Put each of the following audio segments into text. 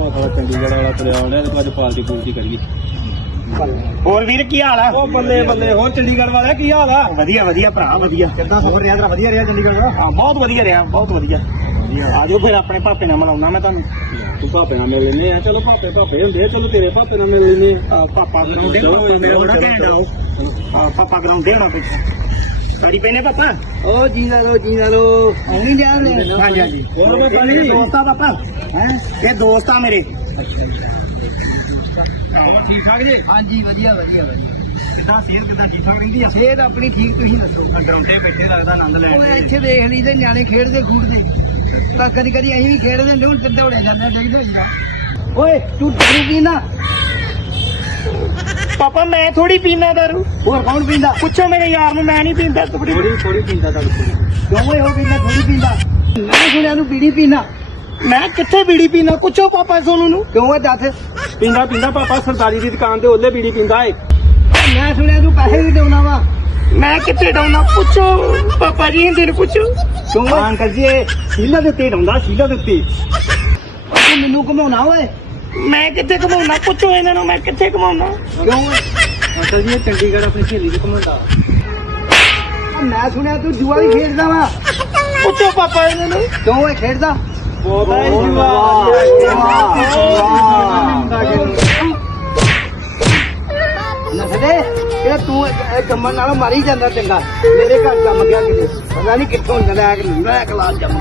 ਉਹ ਥੋੜਾ ਚੰਡੀਗੜ੍ਹ ਵਾਲਾ ਤੁਰਿਆ ਆਉਣਾ ਤੇ ਅੱਜ ਪਾਰਟੀ ਪੂਰਟੀ ਕਰੀਏ ਹੋਰ ਵੀਰ ਕੀ ਹਾਲ ਆ? ਉਹ ਬੱਲੇ ਬੱਲੇ ਹੋਰ ਚੰਡੀਗੜ੍ਹ ਵਾਲਾ ਕੀ ਹਾਲ ਆ? ਵਧੀਆ ਵਧੀਆ ਭਰਾ ਵਧੀਆ। ਕਿੱਦਾਂ ਹੋਰ ਰਿਹਾ ਤੇਰਾ ਵਧੀਆ ਰਿਹਾ ਚੰਡੀਗੜ੍ਹ ਦਾ ਹਾਂ ਬਹੁਤ ਵਧੀਆ ਰਿਹਾ ਬਹੁਤ ਵਧੀਆ। ਆਜੋ ਫਿਰ ਆਪਣੇ ਭਾਪੇ ਨਾਲ ਮਿਲਾਉਣਾ ਮੈਂ ਤੁਹਾਨੂੰ। ਤੂੰ ਭਾਪੇ ਨਾਲ ਮਿਲ ਲੈਨੇ ਆ। ਚਲੋ ਭਾਪੇ ਭਾਪੇ ਹੁੰਦੇ ਆ ਚਲੋ ਤੇਰੇ ਭਾਪੇ ਨਾਲ ਮਿਲ ਲੈਨੇ ਆ। ਆ, ਪਾਪਾ ਗਰਾਉਂਦੇ ਹੋਣਾ ਘੈਂਟ ਆ ਉਹ। ਆ, ਪਾਪਾ ਗਰਾਉਂਦੇ ਹੋਣਾ ਕੁਝ ਕਰੀ ਪੈਨੇ ਪਾਪਾ? ਓ ਜੀਂਦਾ ਰੋ ਜੀਂਦਾ ਰੋ ਆਉਣੀ ਜਾਣ ਲੈ ਹਾਂਜੀ ਹਾਂਜੀ। ਹੋਰ ਮੈਂ ਦੋਸਤ ਪਾਪਾ? ਹੈ? ਇਹ ਦੋਸਤ ਮੇਰੇ। ਠੀਕ ਠਾਕ ਜੀ? ਹਾਂਜੀ ਵਧੀਆ ਵਧੀਆ ਵਧੀਆ। ਕਿੱਦਾਂ ਸਿਹਤ ਕਿੱਦਾਂ ਠੀਕ ਠਾਕ ਰਹਿੰਦੀ ਆ? ਸਿਹਤ ਆਪਣੀ ਠੀਕ ਤੁਸੀਂ ਦੱਸੋ? ਗਰਾਉਂਦੇ ਬੈਠੇ ਲੱਗਦਾ ਆਨੰਦ ਲੈਣ ਉਹ ਇੱਥੇ ਦੇਖ ਲਈ ਤੇ ਨਿਆਣੇ ਖੇਡਦੇ ਖੂਡਦੇ। ਤਾਂ ਕਦੀ ਕਦੀ ਅਸੀਂ ਵੀ ਖੇਡਦੇ ਹੁਣ ਤੇ ਦੌੜੇ ਜਾਂਦੇ ਡਿੱਗਦੇ ਹੋਈਏ। ਓਏ ਤੂੰ ਟਰੂ ਪੀਣਾ ਪਾਪਾ ਮੈਂ ਥੋੜੀ ਪੀਣਾ ਦਾਰੂ। ਹੋਰ ਕੌਣ ਪੀਂਦਾ? ਪੁੱਛੋ ਮੇਰੇ ਯਾਰ ਨੂੰ ਮੈਂ ਨਹੀਂ ਪੀਂਦਾ ਥੋੜੀ ਥੋੜੀ ਪੀਂਦਾ ਤਾਂ ਕਿਉਂ ਓਏ ਹੋ ਪੀਂਦਾ ਥੋੜੀ ਪੀਂਦਾ? ਮੈਂ ਸੁਣਿਆ ਤੂੰ ਬੀੜੀ ਪੀਣਾ ਮੈਂ ਕਿੱਥੇ ਬੀੜੀ ਪੀਣਾ ਪੁੱਛੋ ਪਾਪਾ ਸੋਨੂੰ ਨੂੰ। ਕਿਉਂ ਏ ਦੱਸ ਪੀਂਦਾ ਪੀਂਦਾ ਪਾਪਾ ਸਰਦਾਰੀ ਦੀ ਦੁਕਾਨ ਤੇ ਉਹਲੇ ਬੀੜੀ ਪੀਂਦਾ ਏ। ਮੈਂ ਸੁਣਿਆ ਤੂੰ ਪੈਸੇ ਵੀ ਦੇਉਣਾ ਵਾ। ਮੈਂ ਕਿੱਥੇ ਡਾਉਣਾ ਪੁੱਛੋ ਪਾਪਾ ਜੀ ਇਹਦੇ ਨੂੰ ਪੁੱਛੋ। ਕਿਉਂ ਅੰਕਲ ਜੀ ਇਹ ਸ਼ੀਲਾ ਦੇ ਉੱਤੇ ਡਾਉਂਦਾ ਸ਼ੀਲਾ ਦੇ ਉੱਤੇ ਤੂੰ ਮੈਨੂੰ ਘਮਾਉਣਾ ਓਏ। ਮੈਂ ਕਿੱਥੇ ਕਮਾਉਣਾ ਪੁੱਛੋ ਇਹਨਾਂ ਨੂੰ ਮੈਂ ਕਿੱਥੇ ਕਮਾਉਣਾ ਕਿਉਂ ਅੰਕਲ ਜੀ ਇਹ ਚੰਡੀਗੜ੍ਹ ਆਪਣੀ ਸਹੇਲੀ ਦੇ ਘੁੰਮਦਾ ਉਹ ਮੈਂ ਸੁਣਿਆ ਤੂੰ ਜੂਆ ਵੀ ਖੇਡਦਾ ਵਾ। ਪੁੱਛੋ ਪਾਪਾ ਇਹਨਾਂ ਨੂੰ। ਕਿਉਂ ਓਏ ਖੇਡਦਾ? ਬਹੁਤਾ ਹੀ ਨਸਦੇ ਇਹ ਤੂੰ ਇਹ ਕੰਮਾਂ ਨਾਲ ਮਾਰੀ ਜਾਂਦਾ ਚੰਗਾ। ਮੇਰੇ ਘਰ ਜੰਮ ਗਿਆ ਕਿਤੇ। ਪਤਾ ਨਹੀਂ ਕਿੱਥੋਂ ਨਦਾ ਕਿ ਨੰਗਾ ਕਲਾਸ ਜੰਮ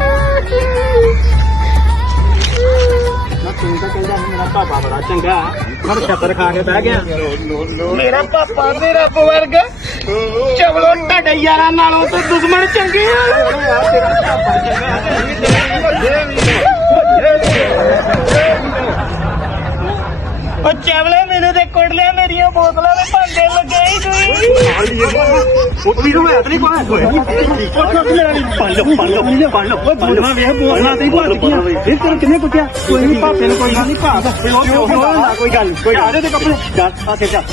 ਮੇਰਾ ਪਾਪਾ ਬੜਾ ਚੰਗਾ। ਪਰ ਛੱਤਰ ਖਾ ਕੇ ਬਹਿ ਗਿਆ। ਮੇਰਾ ਪਾਪਾ ਤੇ ਰੱਬ ਵਰਗਾ। ਚਵਲੋ ਤੁਹਾਡੇ ਯਾਰਾਂ ਨਾਲੋਂ ਤਾਂ ਦੁਸ਼ਮਣ ਚੰਗੇ ਆ। ਉਹ ਮੈਨੂੰ ਤੇ ਕੁੱਟ ਲਿਆ ਮੇਰੀਆਂ ਬੋਤਲਾਂ ਦੇ ਭਾਂਡੇ ਲੱਗੇ ਹੀ ਤੁਸੀਂ ਉਹ ਵੀ ਹੋਇਆ ਤੇ ਨਹੀਂ ਮੇਰਾ ਲਓ ਪੜ ਲਓ ਪੜ ਲਓ ਓਏ ਬੋਲਣਾ ਵੇਖ ਬੋਲਣਾ ਤੇ ਗਿਆ ਫਿਰ ਤੈਨੂੰ ਕਿੰਨੇ ਕੁੱਟਿਆ ਕੋਈ ਨਹੀਂ ਭਾਪੇ ਨੂੰ ਕੋਈ ਨਹੀਂ ਭਾਪ ਕੋਈ ਗੱਲ ਨੀ, ਕੋਈ ਗੱਲ ਕੋਈ ਗੱਲ ਤੇ ਕੱਪੜੇ ਚੱਲ ਆ ਕੇ ਚੱਲ